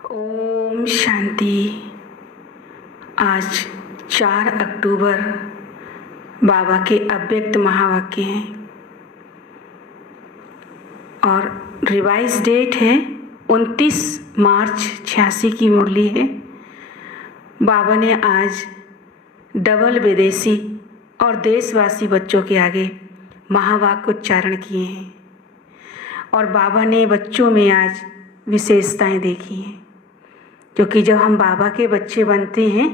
ओम शांति। आज 4 अक्टूबर बाबा के अव्यक्त महावाक्य हैं और रिवाइज डेट है 29 मार्च 86 की मुरली है। बाबा ने आज डबल विदेशी और देशवासी बच्चों के आगे महावाक्य उच्चारण किए हैं और बाबा ने बच्चों में आज विशेषताएं देखी हैं, क्योंकि जब हम बाबा के बच्चे बनते हैं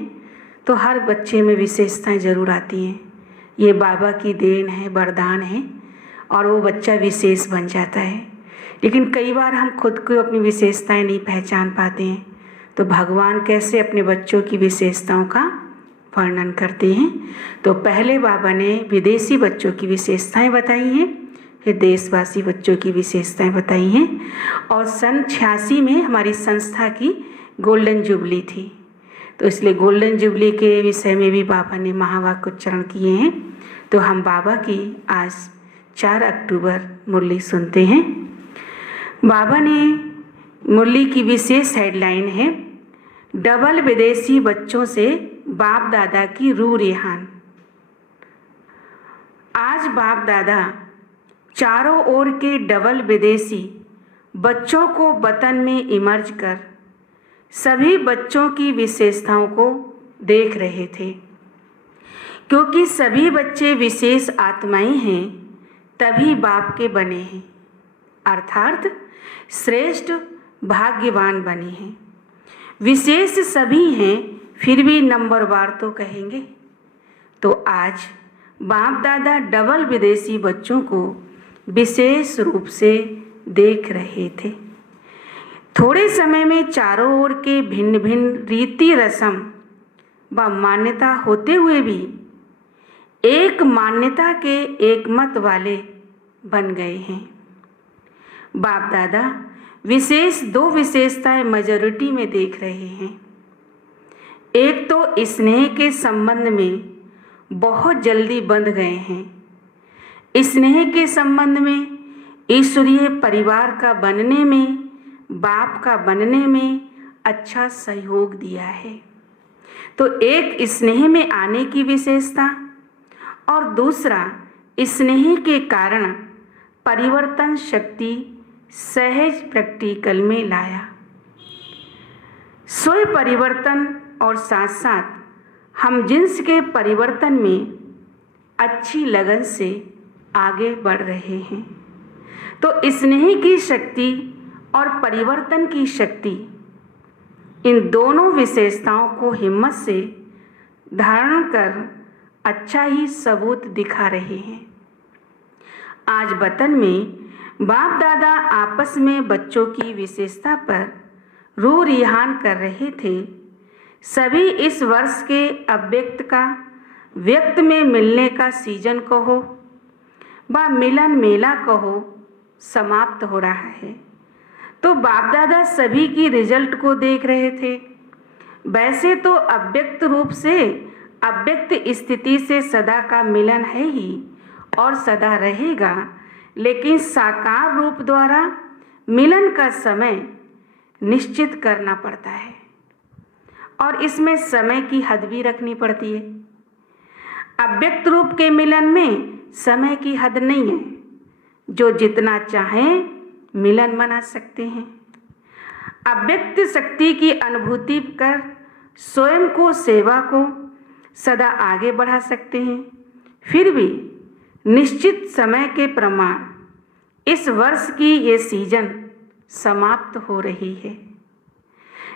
तो हर बच्चे में विशेषताएं ज़रूर आती हैं। ये बाबा की देन है, वरदान है और वो बच्चा विशेष बन जाता है। लेकिन कई बार हम खुद को अपनी विशेषताएं नहीं पहचान पाते हैं, तो भगवान कैसे अपने बच्चों की विशेषताओं का वर्णन करते हैं। तो पहले बाबा ने विदेशी बच्चों की विशेषताएं बताई हैं, फिर देशवासी बच्चों की विशेषताएं बताई हैं और सन 86 में हमारी संस्था की गोल्डन जुबली थी, तो इसलिए गोल्डन जुबली के विषय में भी बाबा ने महावाक्य उच्चारण किए हैं। तो हम बाबा की आज 4 अक्टूबर मुरली सुनते हैं। बाबा ने मुरली की विशेष हेडलाइन है डबल विदेशी बच्चों से बाप दादा की रूह रेहान। आज बाप दादा चारों ओर के डबल विदेशी बच्चों को वतन में इमर्ज कर सभी बच्चों की विशेषताओं को देख रहे थे। क्योंकि सभी बच्चे विशेष आत्माएं हैं, तभी बाप के बने हैं, अर्थात श्रेष्ठ भाग्यवान बने हैं। विशेष सभी हैं, फिर भी नंबरवार तो कहेंगे। तो आज बाप दादा डबल विदेशी बच्चों को विशेष रूप से देख रहे थे। थोड़े समय में चारों ओर के भिन्न भिन्न रीति रस्म व मान्यता होते हुए भी एक मान्यता के एक मत वाले बन गए हैं। बाप दादा विशेष 2 विशेषताएं मेजॉरिटी में देख रहे हैं। एक तो स्नेह के संबंध में बहुत जल्दी बंध गए हैं। स्नेह के संबंध में ईश्वरीय परिवार का बनने में, बाप का बनने में अच्छा सहयोग दिया है। तो एक स्नेह में आने की विशेषता और दूसरा स्नेह के कारण परिवर्तन शक्ति सहज प्रैक्टिकल में लाया। स्वयं परिवर्तन और साथ साथ हम जिन्स के परिवर्तन में अच्छी लगन से आगे बढ़ रहे हैं। तो स्नेह की शक्ति और परिवर्तन की शक्ति, इन दोनों विशेषताओं को हिम्मत से धारण कर अच्छा ही सबूत दिखा रहे हैं। आज वतन में बाप दादा आपस में बच्चों की विशेषता पर रूह रिहान कर रहे थे। सभी इस वर्ष के अव्यक्त का व्यक्त में मिलने का सीजन कहो व मिलन मेला कहो समाप्त हो रहा है। तो बाप दादा सभी की रिजल्ट को देख रहे थे। वैसे तो अव्यक्त रूप से अव्यक्त स्थिति से सदा का मिलन है ही और सदा रहेगा, लेकिन साकार रूप द्वारा मिलन का समय निश्चित करना पड़ता है और इसमें समय की हद भी रखनी पड़ती है। अव्यक्त रूप के मिलन में समय की हद नहीं है, जो जितना चाहें मिलन मना सकते हैं। अव्यक्त शक्ति की अनुभूति कर स्वयं को, सेवा को सदा आगे बढ़ा सकते हैं। फिर भी निश्चित समय के प्रमाण इस वर्ष की ये सीजन समाप्त हो रही है,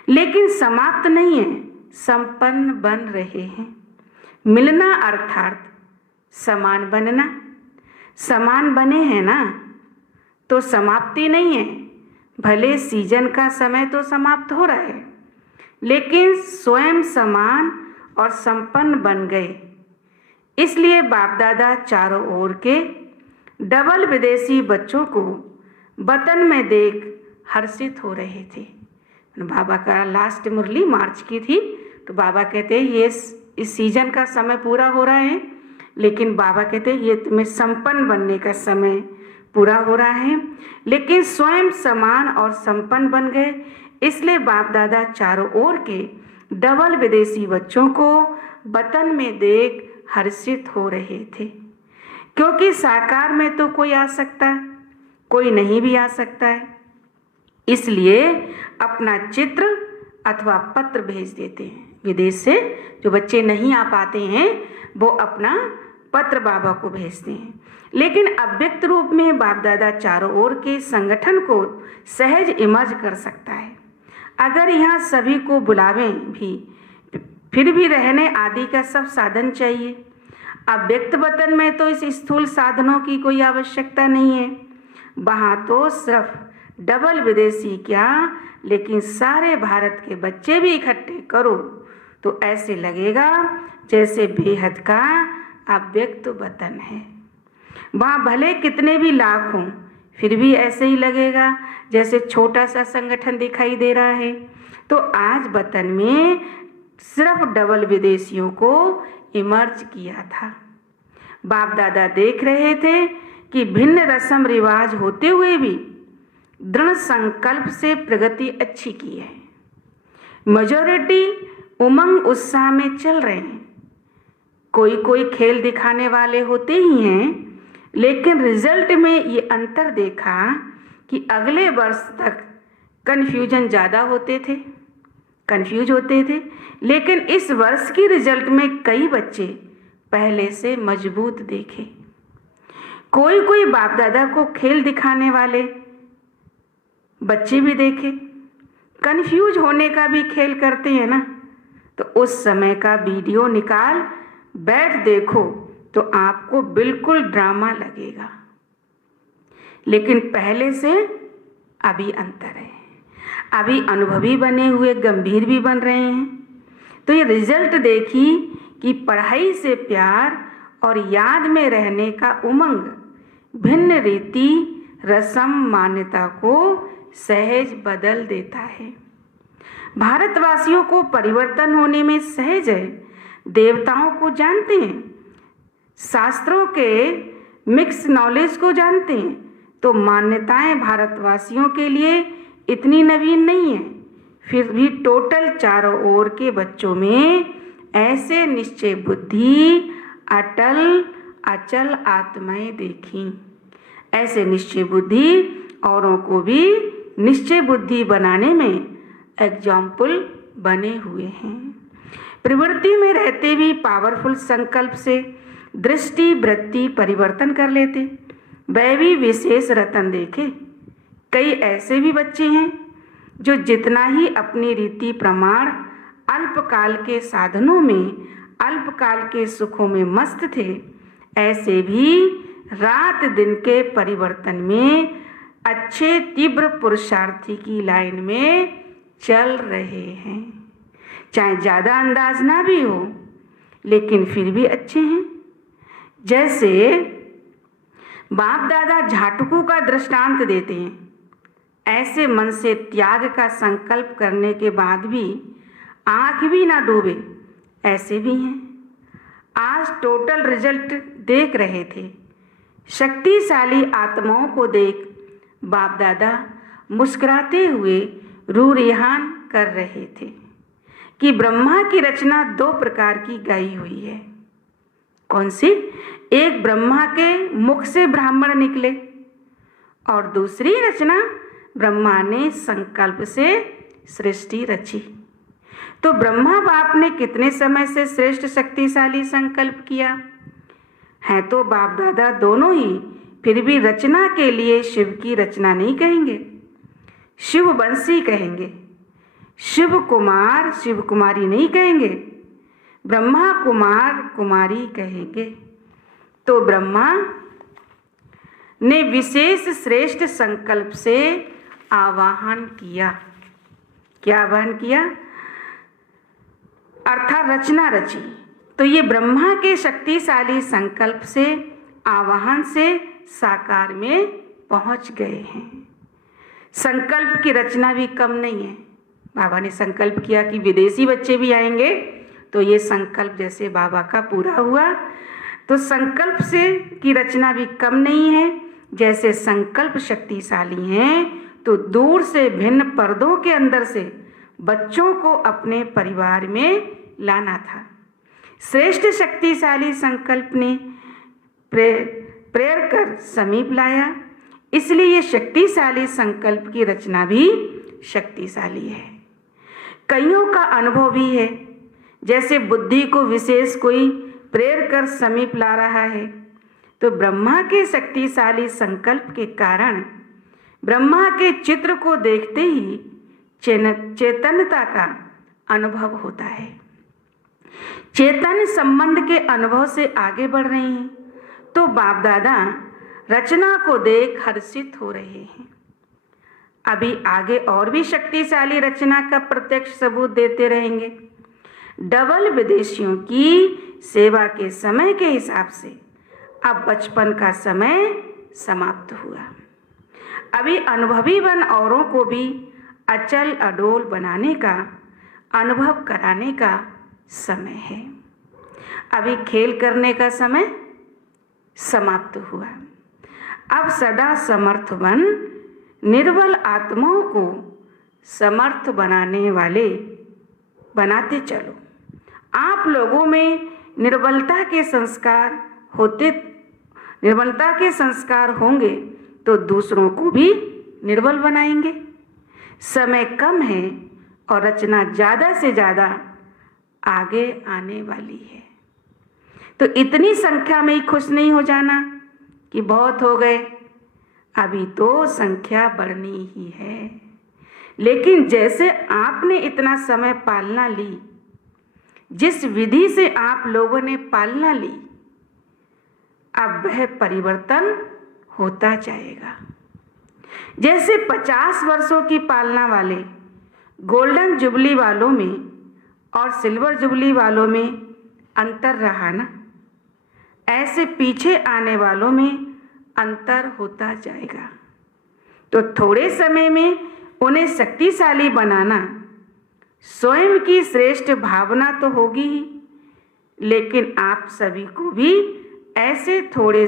लेकिन समाप्त नहीं है, संपन्न बन रहे हैं। मिलना अर्थात समान बनना। समान बने हैं ना, तो समाप्ति नहीं है। भले सीजन का समय तो समाप्त हो रहा है, लेकिन स्वयं समान और संपन्न बन गए। इसलिए बाप दादा चारों ओर के डबल विदेशी बच्चों को वतन में देख हर्षित हो रहे थे। बाबा का लास्ट मुरली मार्च की थी, तो बाबा कहते हैं ये इस सीजन का समय पूरा हो रहा है, लेकिन बाबा कहते हैं ये तुम्हें संपन्न बनने का समय पूरा हो रहा है। लेकिन स्वयं समान और संपन्न बन गए, इसलिए बाप दादा चारों ओर के डबल विदेशी बच्चों को वतन में देख हर्षित हो रहे थे, क्योंकि साकार में तो कोई आ सकता है, कोई नहीं भी आ सकता है। इसलिए अपना चित्र अथवा पत्र भेज देते हैं। विदेश से जो बच्चे नहीं आ पाते हैं वो अपना पत्र बाबा को भेजते हैं। लेकिन अव्यक्त रूप में बाप दादा चारों ओर के संगठन को सहज इमर्ज कर सकता है। अगर यहाँ सभी को बुलावें भी, फिर भी रहने आदि का सब साधन चाहिए। अव्यक्त वतन में तो इस स्थूल साधनों की कोई आवश्यकता नहीं है। वहाँ तो सिर्फ डबल विदेशी क्या, लेकिन सारे भारत के बच्चे भी इकट्ठे करो तो ऐसे लगेगा जैसे बेहद का अव्यक्त वतन है। वहाँ भले कितने भी लाख हों, फिर भी ऐसे ही लगेगा जैसे छोटा सा संगठन दिखाई दे रहा है। तो आज वतन में सिर्फ डबल विदेशियों को इमर्ज किया था। बाप दादा देख रहे थे कि भिन्न रस्म रिवाज होते हुए भी दृढ़ संकल्प से प्रगति अच्छी की है। मेजॉरिटी उमंग उत्साह में चल रहे हैं। कोई खेल दिखाने वाले होते ही हैं, लेकिन रिजल्ट में ये अंतर देखा कि अगले वर्ष तक कंफ्यूज होते थे, लेकिन इस वर्ष की रिजल्ट में कई बच्चे पहले से मजबूत देखे। कोई बाप दादा को खेल दिखाने वाले बच्चे भी देखे। कंफ्यूज होने का भी खेल करते हैं ना, तो उस समय का वीडियो निकाल बैठ देखो तो आपको बिल्कुल ड्रामा लगेगा। लेकिन पहले से अभी अंतर है। अभी अनुभवी बने हुए गंभीर भी बन रहे हैं। तो ये रिजल्ट देखी कि पढ़ाई से प्यार और याद में रहने का उमंग भिन्न रीति रस्म मान्यता को सहज बदल देता है। भारतवासियों को परिवर्तन होने में सहज है। देवताओं को जानते हैं, शास्त्रों के मिक्स नॉलेज को जानते हैं, तो मान्यताएं भारतवासियों के लिए इतनी नवीन नहीं है। फिर भी टोटल चारों ओर के बच्चों में ऐसे निश्चय बुद्धि, अटल अचल आत्माएं देखी। ऐसे निश्चय बुद्धि औरों को भी निश्चय बुद्धि बनाने में एग्जाम्पल बने हुए हैं। प्रवृत्ति में रहते भी पावरफुल संकल्प से दृष्टि वृत्ति परिवर्तन कर लेते। वह भी विशेष रतन देखे। कई ऐसे भी बच्चे हैं जो जितना ही अपनी रीति प्रमाण अल्पकाल के साधनों में, अल्पकाल के सुखों में मस्त थे, ऐसे भी रात दिन के परिवर्तन में अच्छे तीव्र पुरुषार्थी की लाइन में चल रहे हैं। चाहे ज़्यादा अंदाज ना भी हो, लेकिन फिर भी अच्छे हैं। जैसे बाप दादा झाटुकों का दृष्टांत देते हैं, ऐसे मन से त्याग का संकल्प करने के बाद भी आंख भी ना डूबे, ऐसे भी हैं। आज टोटल रिजल्ट देख रहे थे। शक्तिशाली आत्माओं को देख बाप दादा मुस्कुराते हुए रूरिहान कर रहे थे कि ब्रह्मा की रचना दो प्रकार की गाई हुई है। कौन सी? एक ब्रह्मा के मुख से ब्राह्मण निकले और दूसरी रचना ब्रह्मा ने संकल्प से सृष्टि रची। तो ब्रह्मा बाप ने कितने समय से श्रेष्ठ शक्तिशाली संकल्प किया है? तो बाप दादा दोनों ही फिर भी रचना के लिए शिव की रचना नहीं कहेंगे, शिव वंशी कहेंगे। शिव कुमार शिव कुमारी नहीं कहेंगे, ब्रह्मा कुमार कुमारी कहेंगे। तो ब्रह्मा ने विशेष श्रेष्ठ संकल्प से आवाहन किया। क्या आवाहन किया? अर्थात रचना रची। तो ये ब्रह्मा के शक्तिशाली संकल्प से, आवाहन से साकार में पहुंच गए हैं। संकल्प की रचना भी कम नहीं है। बाबा ने संकल्प किया कि विदेशी बच्चे भी आएंगे, तो ये संकल्प जैसे बाबा का पूरा हुआ। तो संकल्प से की रचना भी कम नहीं है। जैसे संकल्प शक्तिशाली हैं, तो दूर से भिन्न पर्दों के अंदर से बच्चों को अपने परिवार में लाना था। श्रेष्ठ शक्तिशाली संकल्प ने प्रेर कर समीप लाया, इसलिए ये शक्तिशाली संकल्प की रचना भी शक्तिशाली है। कईयों का अनुभव भी है, जैसे बुद्धि को विशेष कोई प्रेर कर समीप ला रहा है, तो ब्रह्मा के शक्तिशाली संकल्प के कारण ब्रह्मा के चित्र को देखते ही चैतन्यता का अनुभव होता है। चैतन्य संबंध के अनुभव से आगे बढ़ रहे हैं, तो बाप दादा रचना को देख हर्षित हो रहे हैं। अभी आगे और भी शक्तिशाली रचना का प्रत्यक्ष सबूत देते रहेंगे। डबल विदेशियों की सेवा के समय के हिसाब से अब बचपन का समय समाप्त हुआ। अभी अनुभवी बन औरों को भी अचल अडोल बनाने का अनुभव कराने का समय है। अभी खेल करने का समय समाप्त हुआ। अब सदा समर्थ बन निर्बल आत्माओं को समर्थ बनाते चलो। आप लोगों में निर्बलता के संस्कार होंगे तो दूसरों को भी निर्बल बनाएंगे। समय कम है और रचना ज़्यादा से ज़्यादा आगे आने वाली है, तो इतनी संख्या में ही खुश नहीं हो जाना कि बहुत हो गए। अभी तो संख्या बढ़नी ही है, लेकिन जैसे आपने इतना समय पालना ली, जिस विधि से आप लोगों ने पालना ली, अब वह परिवर्तन होता जाएगा। जैसे 50 वर्षों की पालना वाले गोल्डन जुबली वालों में और सिल्वर जुबली वालों में अंतर रहा ना, ऐसे पीछे आने वालों में अंतर होता जाएगा। तो थोड़े समय में उन्हें शक्तिशाली बनाना स्वयं की श्रेष्ठ भावना तो होगी ही, लेकिन आप सभी को भी ऐसे थोड़े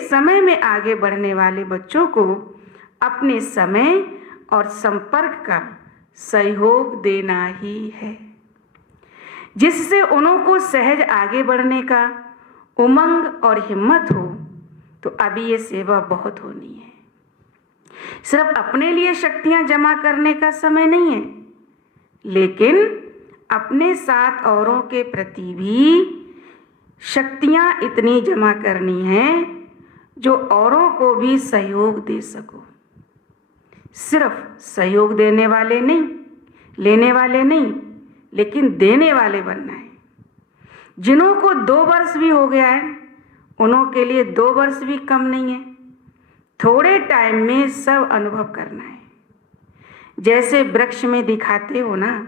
समय में आगे बढ़ने वाले बच्चों को अपने समय और संपर्क का सहयोग देना ही है, जिससे उनको सहज आगे बढ़ने का उमंग और हिम्मत हो। तो अभी ये सेवा बहुत होनी है। सिर्फ अपने लिए शक्तियां जमा करने का समय नहीं है, लेकिन अपने साथ औरों के प्रति भी शक्तियां इतनी जमा करनी है जो औरों को भी सहयोग दे सको। सिर्फ सहयोग देने वाले नहीं, लेने वाले नहीं, लेकिन देने वाले बनना है। जिन्हों को 2 वर्ष भी हो गया है, उन्हों के लिए 2 वर्ष भी कम नहीं है। थोड़े टाइम में सब अनुभव करना है। जैसे वृक्ष में दिखाते हो ना,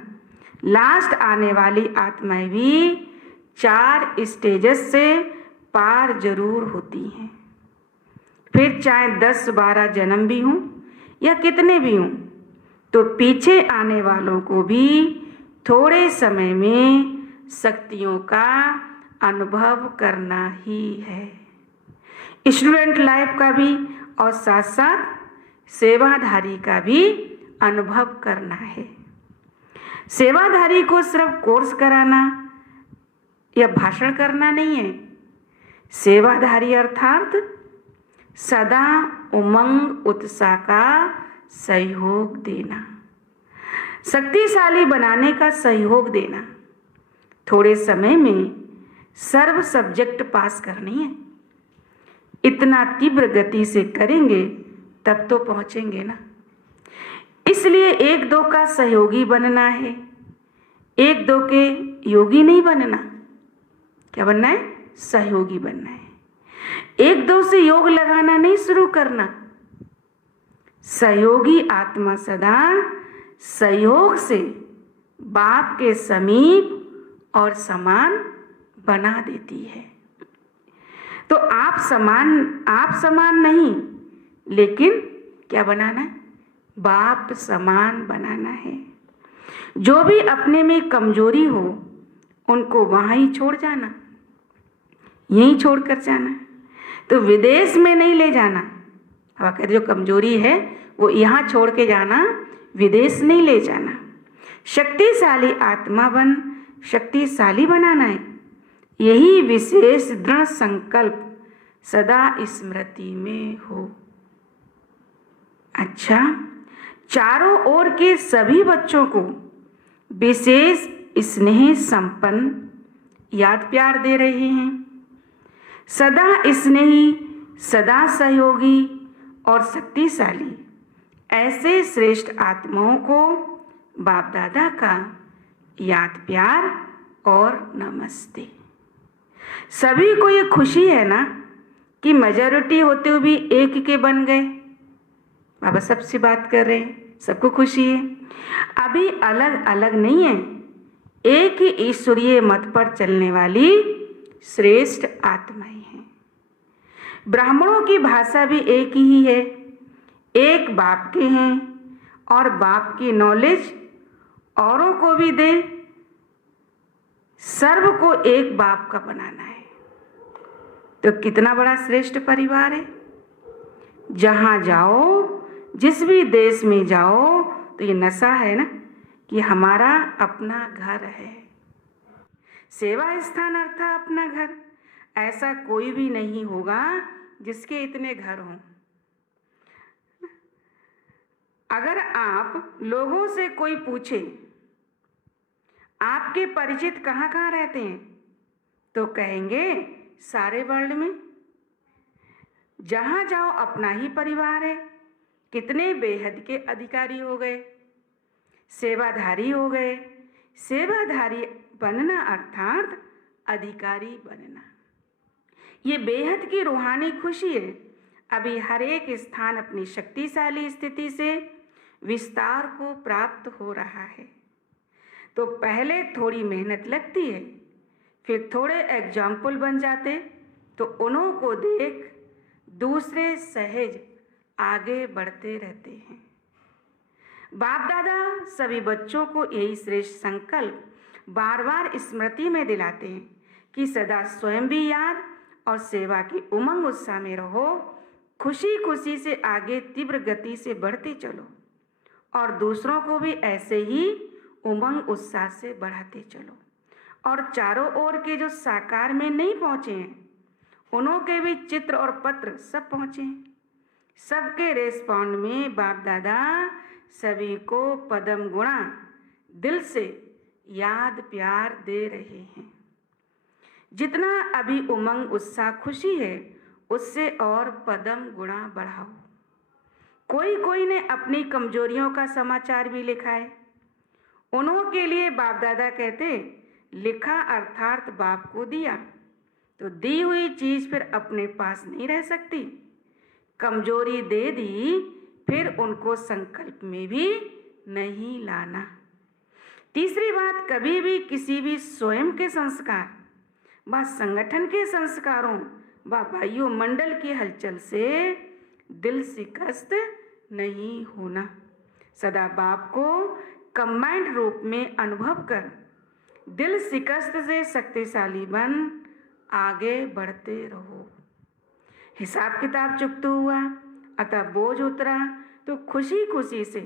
लास्ट आने वाली आत्माएं भी 4 स्टेजेस से पार जरूर होती हैं। फिर चाहे 10-12 जन्म भी हों या कितने भी हों, तो पीछे आने वालों को भी थोड़े समय में शक्तियों का अनुभव करना ही है। स्टूडेंट लाइफ का भी और साथ साथ सेवाधारी का भी अनुभव करना है। सेवाधारी को सिर्फ कोर्स कराना या भाषण करना नहीं है। सेवाधारी अर्थात सदा उमंग उत्साह का सहयोग देना, शक्तिशाली बनाने का सहयोग देना। थोड़े समय में सर्व सब्जेक्ट पास करनी है। इतना तीव्र गति से करेंगे तब तो पहुंचेंगे ना। इसलिए 1-2 का सहयोगी बनना है, 1-2 के योगी नहीं बनना। क्या बनना है? सहयोगी बनना है। 1-2 से योग लगाना नहीं शुरू करना। सहयोगी आत्मा सदा सहयोग से बाप के समीप और समान बना देती है। तो आप समान नहीं, लेकिन क्या बनाना है? बाप समान बनाना है। जो भी अपने में कमजोरी हो उनको वहाँ ही छोड़ जाना, यहीं छोड़ कर जाना। तो विदेश में नहीं ले जाना, बाबा कहते जो कमजोरी है वो यहाँ छोड़ के जाना, विदेश नहीं ले जाना। शक्तिशाली आत्मा बन शक्तिशाली बनाना है, यही विशेष दृढ़ संकल्प सदा स्मृति में हो। अच्छा, चारों ओर के सभी बच्चों को विशेष स्नेह संपन्न याद प्यार दे रहे हैं। सदा स्नेही, सदा सहयोगी और शक्तिशाली ऐसे श्रेष्ठ आत्माओं को बाप दादा का याद प्यार और नमस्ते। सभी को ये खुशी है ना कि मेजॉरिटी होते हुए भी एक के बन गए। बाबा सबसे बात कर रहे हैं, सबको खुशी है। अभी अलग अलग नहीं है, एक ही ईश्वरीय मत पर चलने वाली श्रेष्ठ आत्माएं हैं। ब्राह्मणों की भाषा भी एक ही है, एक बाप के हैं और बाप की नॉलेज औरों को भी दे, सर्व को एक बाप का बनाना है। तो कितना बड़ा श्रेष्ठ परिवार है। जहाँ जाओ, जिस भी देश में जाओ, तो ये नशा है ना कि हमारा अपना घर है। सेवा स्थान अर्थात अपना घर। ऐसा कोई भी नहीं होगा जिसके इतने घर हों। अगर आप लोगों से कोई पूछे आपके परिचित कहाँ कहाँ रहते हैं, तो कहेंगे सारे वर्ल्ड में। जहाँ जाओ अपना ही परिवार है। कितने बेहद के अधिकारी हो गए, सेवाधारी हो गए। सेवाधारी बनना अर्थात अधिकारी बनना, ये बेहद की रूहानी खुशी है। अभी हर एक स्थान अपनी शक्तिशाली स्थिति से विस्तार को प्राप्त हो रहा है। तो पहले थोड़ी मेहनत लगती है, फिर थोड़े एग्जाम्पल बन जाते, तो उन्हों को देख दूसरे सहज आगे बढ़ते रहते हैं। बाप दादा सभी बच्चों को यही श्रेष्ठ संकल्प बार बार स्मृति में दिलाते हैं कि सदा स्वयं भी याद और सेवा की उमंग उत्साह में रहो। खुशी खुशी से आगे तीव्र गति से बढ़ते चलो और दूसरों को भी ऐसे ही उमंग उत्साह से बढ़ाते चलो। और चारों ओर के जो साकार में नहीं पहुँचे हैं, उन्हों के भी चित्र और पत्र सब पहुँचे हैं। सबके रेस्पॉन्ड में बाप दादा सभी को पदम गुणा दिल से याद प्यार दे रहे हैं। जितना अभी उमंग उत्साह खुशी है, उससे और पदम गुणा बढ़ाओ। कोई कोई ने अपनी कमजोरियों का समाचार भी लिखा है। उन्हों के लिए बाप दादा कहते, लिखा अर्थात बाप को दिया, तो दी हुई चीज फिर अपने पास नहीं रह सकती। कमजोरी दे दी, फिर उनको संकल्प में भी नहीं लाना। तीसरी बात, कभी भी किसी भी स्वयं के संस्कार व संगठन के संस्कारों व वायुमंडल की हलचल से दिल शिकस्त नहीं होना। सदा बाप को कंबाइंड रूप में अनुभव कर दिल शिकस्त से शक्तिशाली बन आगे बढ़ते रहो। हिसाब किताब चुकता हुआ, अतः बोझ उतरा तो खुशी खुशी से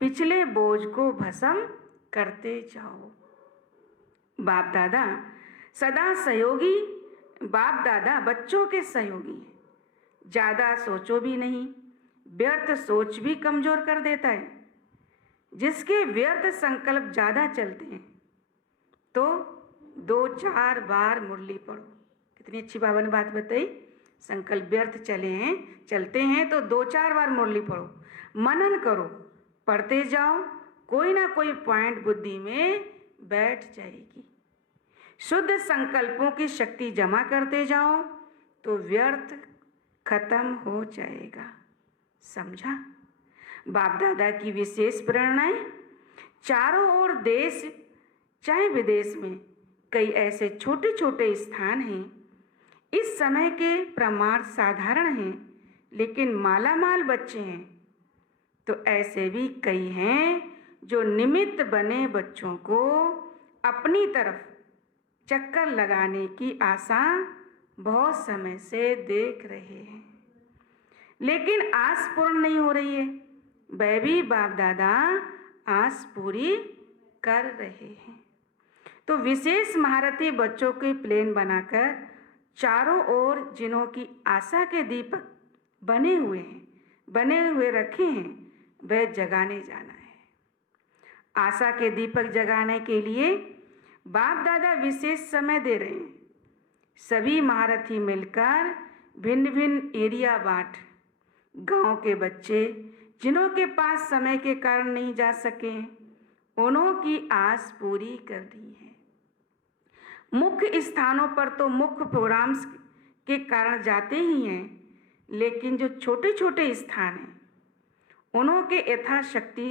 पिछले बोझ को भस्म करते जाओ। बाप दादा सदा सहयोगी, बाप दादा बच्चों के सहयोगी हैं। ज़्यादा सोचो भी नहीं, व्यर्थ सोच भी कमज़ोर कर देता है। जिसके व्यर्थ संकल्प ज़्यादा चलते हैं तो 2-4 बार मुरली पढ़ो। कितनी अच्छी बाबा ने बात बताई। संकल्प व्यर्थ चलते हैं तो 2-4 बार मुरली पढ़ो, मनन करो, पढ़ते जाओ, कोई ना कोई पॉइंट बुद्धि में बैठ जाएगी। शुद्ध संकल्पों की शक्ति जमा करते जाओ तो व्यर्थ खत्म हो जाएगा। समझा? बाप दादा की विशेष प्रेरणाएं। चारों ओर देश चाहे विदेश में कई ऐसे छोटे छोटे स्थान हैं। इस समय के प्रमाण साधारण हैं, लेकिन मालामाल बच्चे हैं। तो ऐसे भी कई हैं जो निमित्त बने बच्चों को अपनी तरफ चक्कर लगाने की आशा बहुत समय से देख रहे हैं। लेकिन आस पूर्ण नहीं हो रही है। वह भी बाप दादा आस पूरी कर रहे हैं। तो विशेष महारथी बच्चों के प्लेन बनाकर चारों ओर जिन्हों की आशा के दीपक बने हुए रखे हैं, वह जगाने जाना है। आशा के दीपक जगाने के लिए बाप दादा विशेष समय दे रहे हैं। सभी महारथी मिलकर भिन्न भिन्न एरिया बांट गांव के बच्चे जिन्हों के पास समय के कारण नहीं जा सके, उन्हों की आस पूरी कर दी है। मुख्य स्थानों पर तो मुख्य प्रोग्राम्स के कारण जाते ही हैं, लेकिन जो छोटे छोटे स्थान हैं उन्हों के यथाशक्ति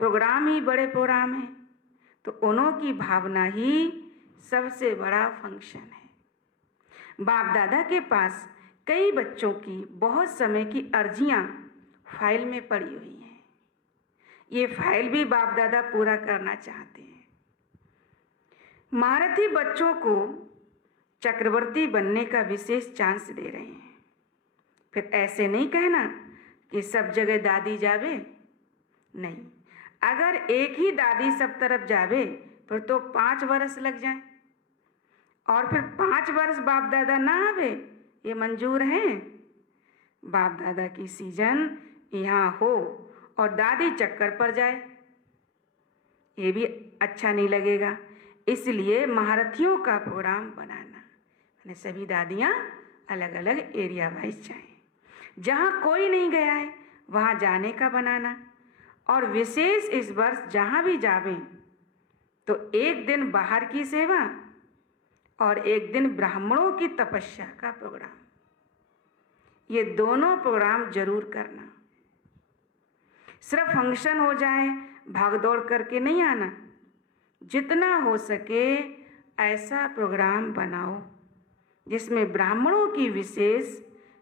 प्रोग्राम ही बड़े प्रोग्राम हैं। तो उन्हों की भावना ही सबसे बड़ा फंक्शन है। बाप दादा के पास कई बच्चों की बहुत समय की अर्जियां फाइल में पड़ी हुई हैं। ये फाइल भी बाप दादा पूरा करना चाहते हैं। महारथी बच्चों को चक्रवर्ती बनने का विशेष चांस दे रहे हैं। फिर ऐसे नहीं कहना कि सब जगह दादी जावे, नहीं। अगर एक ही दादी सब तरफ जावे फिर तो 5 वर्ष लग जाए, और फिर 5 वर्ष बाप दादा ना आवे, ये मंजूर है? बाप दादा की सीजन यहाँ हो और दादी चक्कर पर जाए, ये भी अच्छा नहीं लगेगा। इसलिए महारथियों का प्रोग्राम बनाना, यानी सभी दादियाँ अलग अलग एरिया वाइज जाएं। जहाँ कोई नहीं गया है वहाँ जाने का बनाना, और विशेष इस वर्ष जहाँ भी जावें तो एक दिन बाहर की सेवा और एक दिन ब्राह्मणों की तपस्या का प्रोग्राम, ये दोनों प्रोग्राम जरूर करना। सिर्फ फंक्शन हो जाए भाग दौड़ करके नहीं आना, जितना हो सके ऐसा प्रोग्राम बनाओ जिसमें ब्राह्मणों की विशेष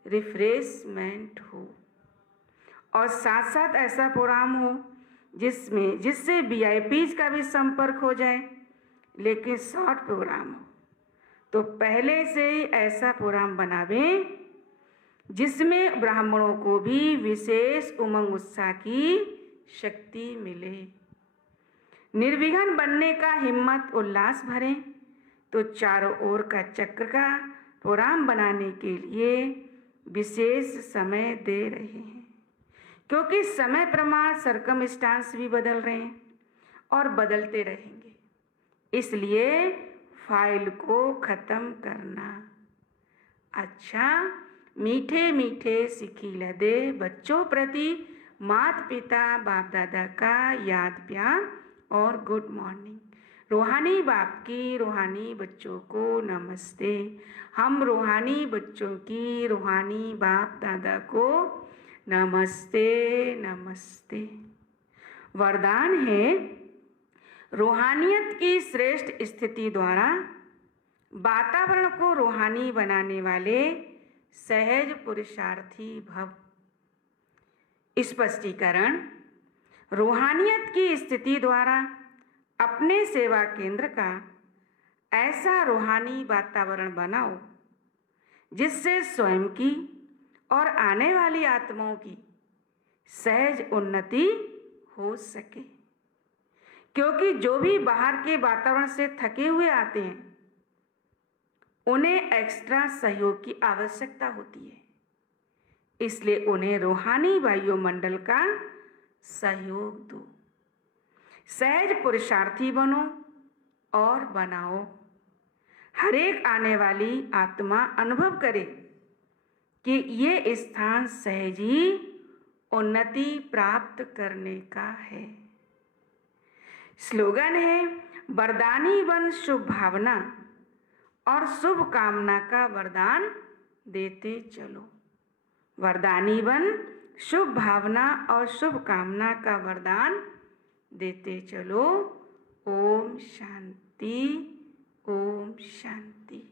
रिफ्रेशमेंट हो, और साथ साथ ऐसा प्रोग्राम हो जिससे वीआईपीज का भी संपर्क हो जाए, लेकिन शॉर्ट प्रोग्राम हो। तो पहले से ही ऐसा प्रोग्राम बनावें जिसमें ब्राह्मणों को भी विशेष उमंग उत्साह की शक्ति मिले, निर्विघ्न बनने का हिम्मत उल्लास भरें। तो चारों ओर का चक्र का प्रोग्राम बनाने के लिए विशेष समय दे रहे हैं, क्योंकि समय प्रमाण सर्कमस्टांस भी बदल रहे हैं और बदलते रहेंगे। इसलिए फाइल को ख़त्म करना। अच्छा, मीठे मीठे सिखी लदे बच्चों प्रति माता पिता बाप दादा का याद प्यार और गुड मॉर्निंग। रूहानी बाप की रूहानी बच्चों को नमस्ते। हम रूहानी बच्चों की रूहानी बाप दादा को नमस्ते नमस्ते। वरदान है, रूहानियत की श्रेष्ठ स्थिति द्वारा वातावरण को रूहानी बनाने वाले सहज पुरुषार्थी भव। स्पष्टीकरण, रूहानियत की स्थिति द्वारा अपने सेवा केंद्र का ऐसा रूहानी वातावरण बनाओ जिससे स्वयं की और आने वाली आत्माओं की सहज उन्नति हो सके, क्योंकि जो भी बाहर के वातावरण से थके हुए आते हैं उन्हें एक्स्ट्रा सहयोग की आवश्यकता होती है। इसलिए उन्हें रूहानी वायुमंडल का सहयोग दो। सहज पुरुषार्थी बनो और बनाओ। हर एक आने वाली आत्मा अनुभव करे कि ये स्थान सहज ही उन्नति प्राप्त करने का है। स्लोगन है, वरदानी बन शुभ भावना और शुभ कामना का वरदान देते चलो। वरदानी बन शुभ भावना और शुभ कामना का वरदान देते चलो। ओम शांति, ओम शांति।